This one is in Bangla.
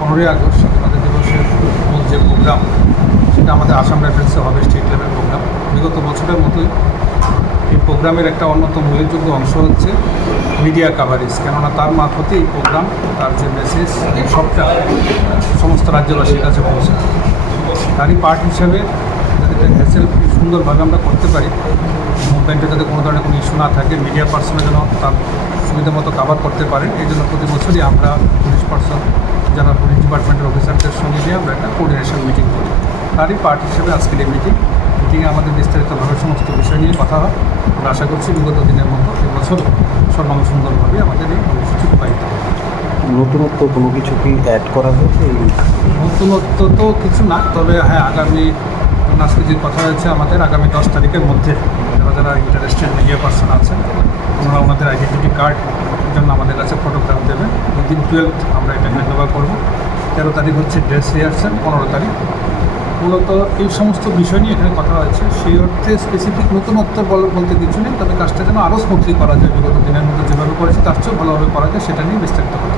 15ই আগস্ট স্বাধীনতা দিবসের মূল যে প্রোগ্রাম, সেটা আমাদের আসাম রাইফেলসে হবে স্টেট লেভেল প্রোগ্রাম। বিগত বছরের মতোই এই প্রোগ্রামের একটা অন্যতম উল্লেখযোগ্য অংশ হচ্ছে মিডিয়া কাভারেজ, কেননা তার মারফতে এই প্রোগ্রাম, তার যে মেসেজ, সবটা সমস্ত রাজ্যবাসীর কাছে পৌঁছায়। তারই পার্ট হিসাবে যাতে হ্যাসেল সুন্দরভাবে আমরা করতে পারি, মুভমেন্টে যাতে কোনো ধরনের কোনো ইস্যু না থাকে, মিডিয়া পার্সনের যেন তার সুবিধা মতো কাভার করতে পারেন, এই জন্য প্রতি বছরই আমরা পুলিশ পার্সন, যারা পুলিশ ডিপার্টমেন্টের অফিসারদের সঙ্গে নিয়ে আমরা একটা কোঅর্ডিনেশন মিটিং করি। তারই পার্ট হিসেবে আজকের এই মিটিংয়ে আমাদের বিস্তারিতভাবে সমস্ত বিষয় নিয়ে কথা হয়। আমরা আশা করছি বিগত দিনের মতো এবছর সর্বাঙ্গসুন্দরভাবে আমাদের এই কর্মসূচি রূপায়িত হবে। নতুনত্ব কোনো কিছু কি অ্যাড করা হয়েছে? নতুনত্ব তো কিছু না, তবে হ্যাঁ, আগামী আজকে যে কথা হয়েছে, আমাদের আগামী 10 তারিখের মধ্যে যারা ইন্টারেস্টেড মিডিয়া পার্সন আছেন, ওনারা ওনাদের আইডেন্টিটি কার্ড জন্য আমাদের কাছে ফটোগ্রাফ দেবেন। উইদিন 12 আমরা এটা হ্যান্ড ওভার করবো। 13 তারিখ হচ্ছে ড্রেস রিহার্সাল, 15 তারিখ। মূলত এই সমস্ত বিষয় নিয়ে এখানে কথা হয়েছে। সেই অর্থে স্পেসিফিক নতুনত্ব বলতে কিছু নেই, তবে কাজটা যেন আরও স্মুথলি করা যায়, বিগত দিনের মধ্যে যেভাবে করেছে তার চেয়েও ভালোভাবে করা যায়, সেটা নিয়ে বিস্তারিত কথা।